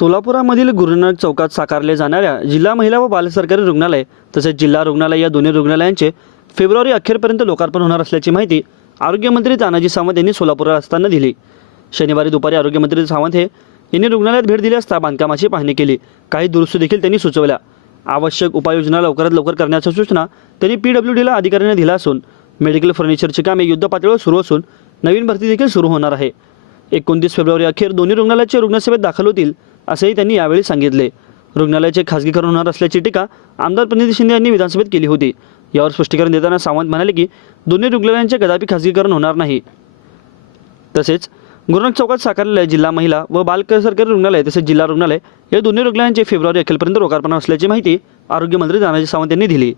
सोलापुरामधील गुरुनानक चौकात साकारले जाणाऱ्या जिल्हा महिला व बाल सरकारी रुग्णालय तसेच जिल्हा रुग्णालय या दोन्ही रुग्णालयांचे फेब्रुवारी अखेरपर्यंत लोकार्पण होणार असल्याची माहिती आरोग्यमंत्री तानाजी सावंत यांनी सोलापूर असताना दिली। शनिवारी दुपारी आरोग्यमंत्री सावंत यांनी रुग्णालयात भेट दिली असता बांधकामाची पाहणी केली। काही दुरुस्ती देखील त्यांनी सुचवल्या। आवश्यक उपाययोजना लवकरात लवकर करण्याच्या सूचना त्यांनी PWDला अधिकाऱ्यांना दिल्या असून मेडिकल फर्निचरची कामे युद्धपातळीवर सुरू असून नवीन भरती देखील सुरू होणार आहे। 29 फेब्रुवारी अखेर दोन्ही रुग्णालयाचे रुग्णसेवेत दाखल होतील असेही त्यांनी यावेळी सांगितले। रुग्णालयाचे खासगीकरण होणार असल्याची टीका आमदार प्रणिती शिंदे यांनी विधानसभेत केली होती। यावर स्पष्टीकरण देताना सावंत म्हणाले की दोन्ही रुग्णालयांचे कदापि खासगीकरण होणार नाही। तसेच गुरुनानक चौकात साकारलेल्या जिल्हा महिला व बाल सरकारी रुग्णालय तसेच जिल्हा रुग्णालय या दोन्ही रुग्णालयांचे फेब्रुवारी अखेरपर्यंत लोकार्पण असल्याची माहिती आरोग्यमंत्री तानाजी सावंत यांनी दिली।